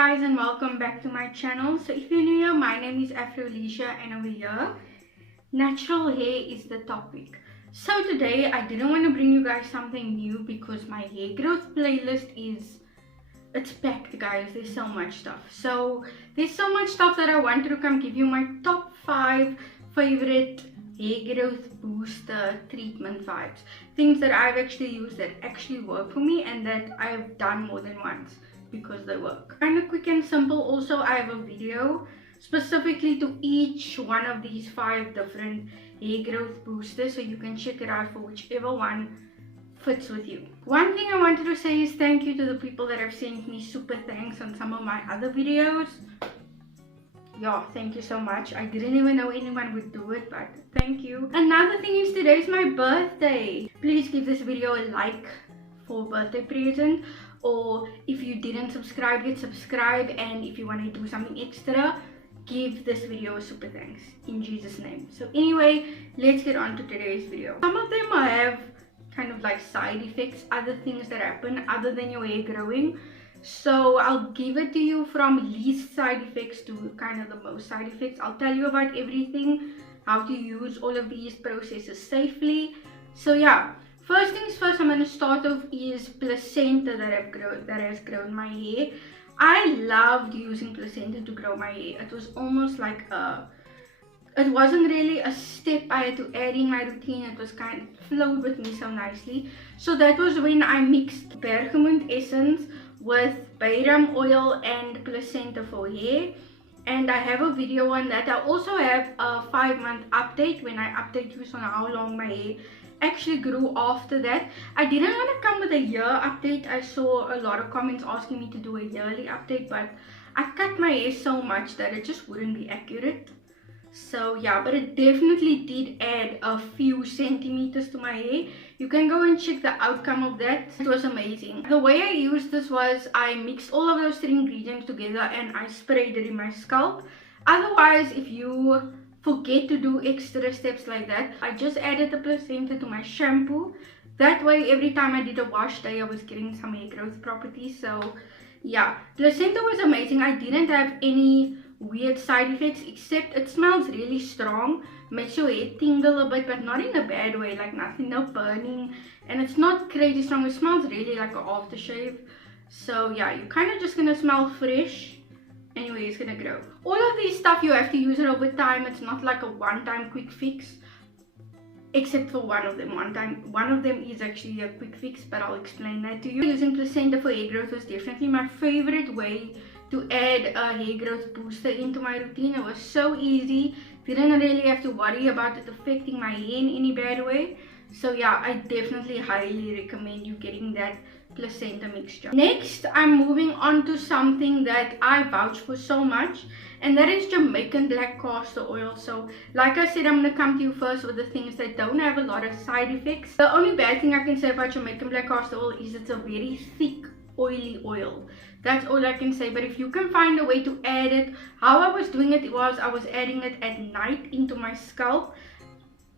guys, and welcome back to my channel. So if you're new here, my name is Afro-Alicia, and over here natural hair is the topic. So today I didn't want to bring you guys something new because my hair growth playlist it's packed, guys. There's so much stuff. So there's so much stuff that I wanted to come give you my top 5 favorite hair growth booster treatment vibes, things that I've actually used that actually work for me and that I've done more than once because they work. Kind of quick and simple. Also, I have a video specifically to each one of these 5 different hair growth boosters, so you can check it out for whichever one fits with you. One thing I wanted to say is thank you to the people that have sent me super thanks on some of my other videos. Yeah, thank you so much. I didn't even know anyone would do it, but thank you. Another thing is today's my birthday. Please give this video a like for birthday present, or if you didn't subscribe yet, subscribe, and if you want to do something extra, give this video a super thanks in Jesus' name. So anyway, let's get on to today's video. Some of them I have kind of like side effects, other things that happen other than your hair growing. So I'll give it to you from least side effects to kind of the most side effects. I'll tell you about everything, how to use all of these processes safely. So yeah, first things first, I'm going to start off is placenta that has grown my hair. I loved using placenta to grow my hair. It was almost like it wasn't really a step I had to add in my routine. It was kind of flowed with me so nicely. So that was when I mixed bergamot essence with bayram oil and placenta for hair, and I have a video on that. I also have a 5-month update when I update you on how long my hair actually grew after that. I didn't want to come with a year update. I saw a lot of comments asking me to do a yearly update, but I cut my hair so much that it just wouldn't be accurate. So yeah, but it definitely did add a few centimeters to my hair. You can go and check the outcome of that. It was amazing. The way I used this was I mixed all of those 3 ingredients together and I sprayed it in my scalp. Otherwise, if you forget to do extra steps like that, I just added the placenta to my shampoo. That way, every time I did a wash day, I was getting some hair growth properties. So yeah, placenta was amazing. I didn't have any weird side effects, except it smells really strong, makes your hair tingle a bit, but not in a bad way, like nothing, no burning, and it's not crazy strong. It smells really like an aftershave. So yeah, you're kind of just gonna smell fresh. Anyway, it's gonna grow. All of these stuff, you have to use it over time. It's not like a one-time quick fix, except for one of them. One of them is actually a quick fix, but I'll explain that to you. Using placenta for hair growth was definitely my favorite way to add a hair growth booster into my routine. It was so easy. Didn't really have to worry about it affecting my hair in any bad way. So yeah, I definitely highly recommend you getting that placenta mixture. Next, I'm moving on to something that I vouch for so much, and that is Jamaican black castor oil. So like I said, I'm going to come to you first with the things that don't have a lot of side effects. The only bad thing I can say about Jamaican black castor oil is it's a very thick, oily oil. That's all I can say. But if you can find a way to add it, how I was doing it was I was adding it at night into my scalp.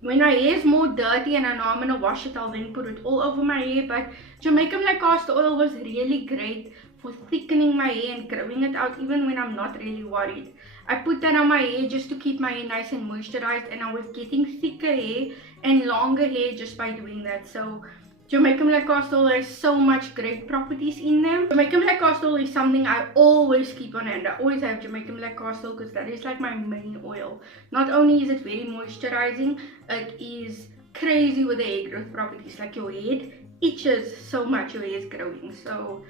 When my hair is more dirty and I know I'm going to wash it, I'll then put it all over my hair. But Jamaican black castor oil was really great for thickening my hair and growing it out even when I'm not really worried. I put that on my hair just to keep my hair nice and moisturized, and I was getting thicker hair and longer hair just by doing that. So Jamaican black castor oil has so much great properties in them. Jamaican black castor oil is something I always keep on hand. I always have Jamaican black castor oil because that is like my main oil. Not only is it very moisturizing, it is crazy with the hair growth properties. Like your head itches so much, your hair is growing. So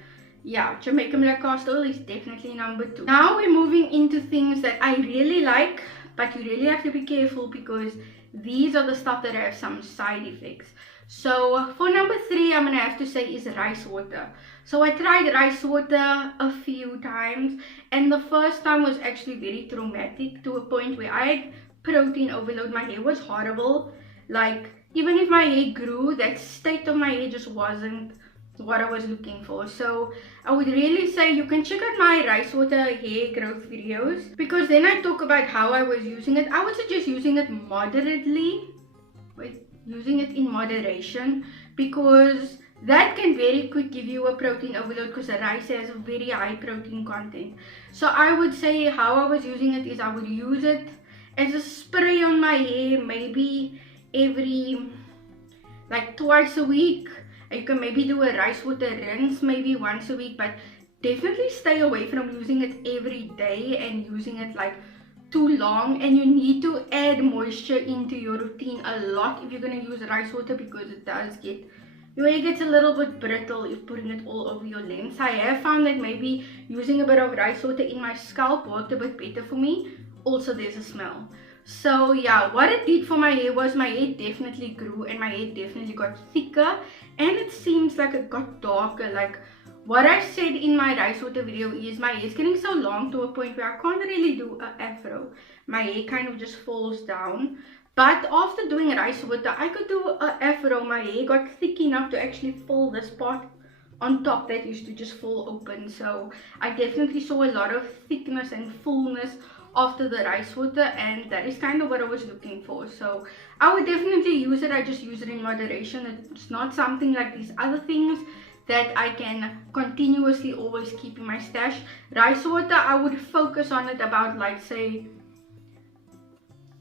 yeah, Jamaican black castor oil is definitely number 2. Now we're moving into things that I really like, but you really have to be careful because these are the stuff that have some side effects. So for number 3, I'm gonna have to say is rice water. So I tried rice water a few times, and the first time was actually very traumatic to a point where I had protein overload. My hair was horrible. Like even if my hair grew, that state of my hair just wasn't what I was looking for. So I would really say you can check out my rice water hair growth videos, because then I talk about how I was using it. I would suggest using it moderately. Using it in moderation, because that can very quick give you a protein overload because the rice has a very high protein content. So I would say how I was using it is I would use it as a spray on my hair, maybe every like twice a week. You can maybe do a rice water rinse maybe once a week, but definitely stay away from using it every day and using it like too long. And you need to add moisture into your routine a lot if you're going to use rice water, because it does get, your hair gets a little bit brittle if putting it all over your length. I have found that maybe using a bit of rice water in my scalp worked a bit better for me. Also, there's a smell. So yeah, what it did for my hair was my hair definitely grew and my hair definitely got thicker, and it seems like it got darker. Like what I said in my rice water video is my hair is getting so long to a point where I can't really do an afro. My hair kind of just falls down. But after doing rice water, I could do an afro. My hair got thick enough to actually fill this part on top that used to just fall open. So I definitely saw a lot of thickness and fullness after the rice water, and that is kind of what I was looking for. So I would definitely use it. I just use it in moderation. It's not something like these other things that I can continuously always keep in my stash. Rice water, I would focus on it about, like, say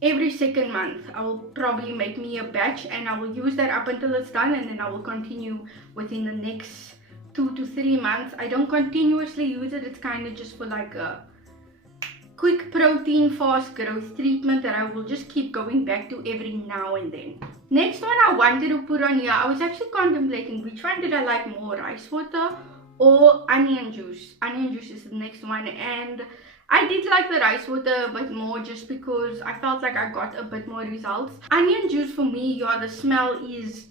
every second month. I will probably make me a batch and I will use that up until it's done, and then I will continue within the next 2 to 3 months. I don't continuously use it. It's kind of just for like a quick protein fast growth treatment that I will just keep going back to every now and then. Next one I wanted to put on here, I was actually contemplating which one did I like more, rice water or onion juice. Onion juice is the next one, and I did like the rice water a bit more just because I felt like I got a bit more results. Onion juice for me, yeah, the smell is,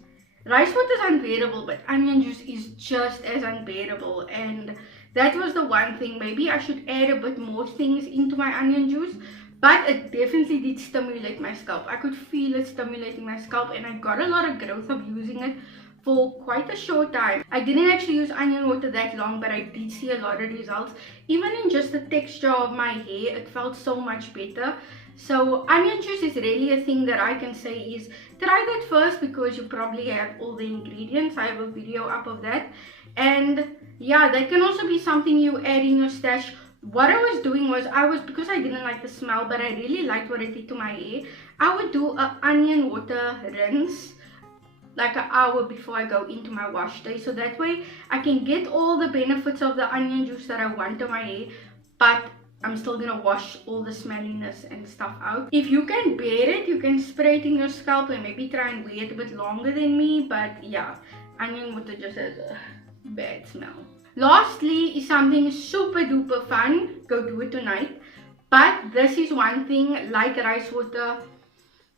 rice water is unbearable, but onion juice is just as unbearable. And that was the one thing. Maybe I should add a bit more things into my onion juice, but it definitely did stimulate my scalp. I could feel it stimulating my scalp, and I got a lot of growth of using it for quite a short time. I didn't actually use onion water that long, but I did see a lot of results. Even in just the texture of my hair, it felt so much better. So onion juice is really a thing that I can say is try that first, because you probably have all the ingredients. I have a video up of that. And yeah, that can also be something you add in your stash. What I was doing was, because I didn't like the smell, but I really liked what it did to my hair, I would do an onion water rinse like an hour before I go into my wash day. So that way I can get all the benefits of the onion juice that I want on my hair, but I'm still gonna wash all the smelliness and stuff out. If you can bear it, you can spray it in your scalp and maybe try and wear it a bit longer than me. But yeah, onion water just has a bad smell. Lastly is something super duper fun. Go do it tonight. But this is one thing, like rice water,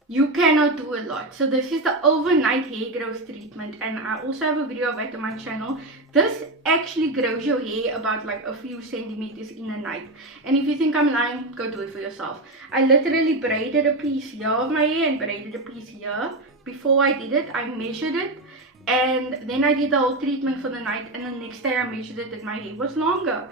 you cannot do a lot. So this is the overnight hair growth treatment, and I also have a video of it on my channel. This actually grows your hair about like a few centimeters in a night. And if you think I'm lying, go do it for yourself. I literally braided a piece here of my hair and braided a piece here. Before I did it, I measured it, and then I did the whole treatment for the night, and the next day I measured it and my hair was longer.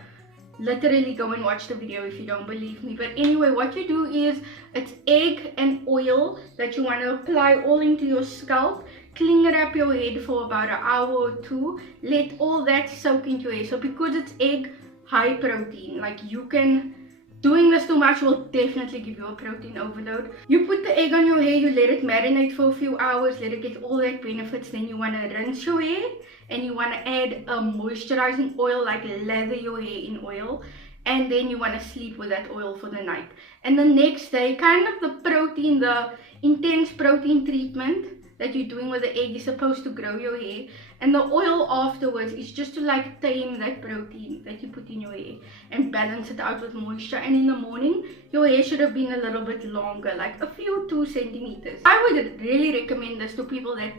Literally go and watch the video if you don't believe me. But anyway, what you do is, it's egg and oil that you want to apply all into your scalp. Cling it up your head for about an hour or two. Let all that soak into your hair. So because it's egg, high protein, like you can, doing this too much will definitely give you a protein overload. You put the egg on your hair, you let it marinate for a few hours, let it get all that benefits. Then you want to rinse your hair, and you want to add a moisturizing oil, like lather your hair in oil, and then you want to sleep with that oil for the night. And the next day, kind of the protein, the intense protein treatment that you're doing with the egg is supposed to grow your hair, and the oil afterwards is just to like tame that protein that you put in your hair and balance it out with moisture. And in the morning, your hair should have been a little bit longer, like a few 2 centimeters. I would really recommend this to people that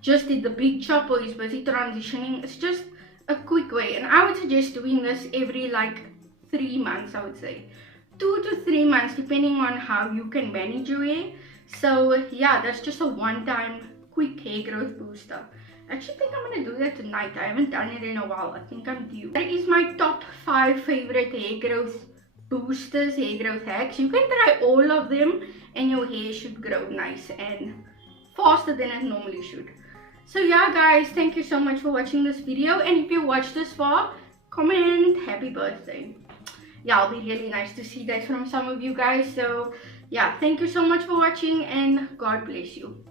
just did the big chop or is busy transitioning. It's just a quick way, and I would suggest doing this every like 3 months. I would say 2 to 3 months, depending on how you can manage your hair. So yeah, that's just a one-time quick hair growth booster. I actually think I'm gonna do that tonight. I haven't done it in a while. I think I'm due. That is my top 5 favorite hair growth boosters, hair growth hacks. You can try all of them and your hair should grow nice and faster than it normally should. So yeah guys, thank you so much for watching this video, and if you watched this far, comment happy birthday. Yeah, it'll be really nice to see that from some of you guys. So yeah, thank you so much for watching, and God bless you.